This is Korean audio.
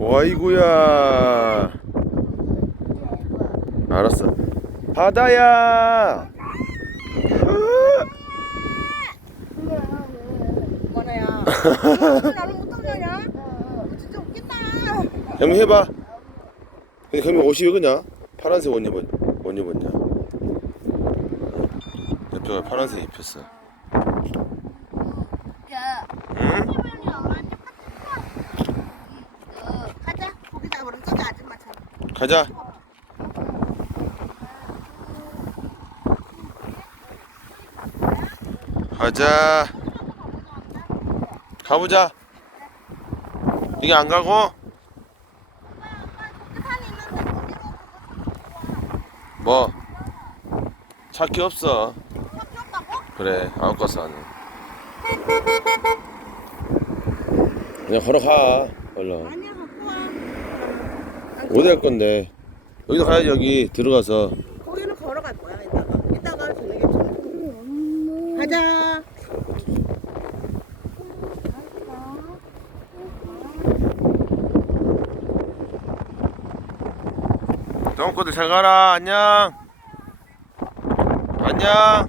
와이구야. 알았어. 바다야. 뭐나야? 진짜 웃긴다. 형님 해봐. 근데 옷이 왜 그냐? 파란색 옷 입었 옷 입었냐? 옆에가 파란색 입혔어. 야, 응? 가자. 거기다 그럼 저기 아줌마처럼. 가자. 가자. 가보자. 이게 안 가고? 뭐? 찾기 없어. 그래, 아무 것도 안 해. 그냥 걸어가, 얼른. 어디 갈 건데? 여기도 가야지, 여기. 들어가서. 거기는 걸어갈 거야 이따가. 이따가 저녁에 좀. 가자. 동거들 잘 가라. 안녕. 안녕.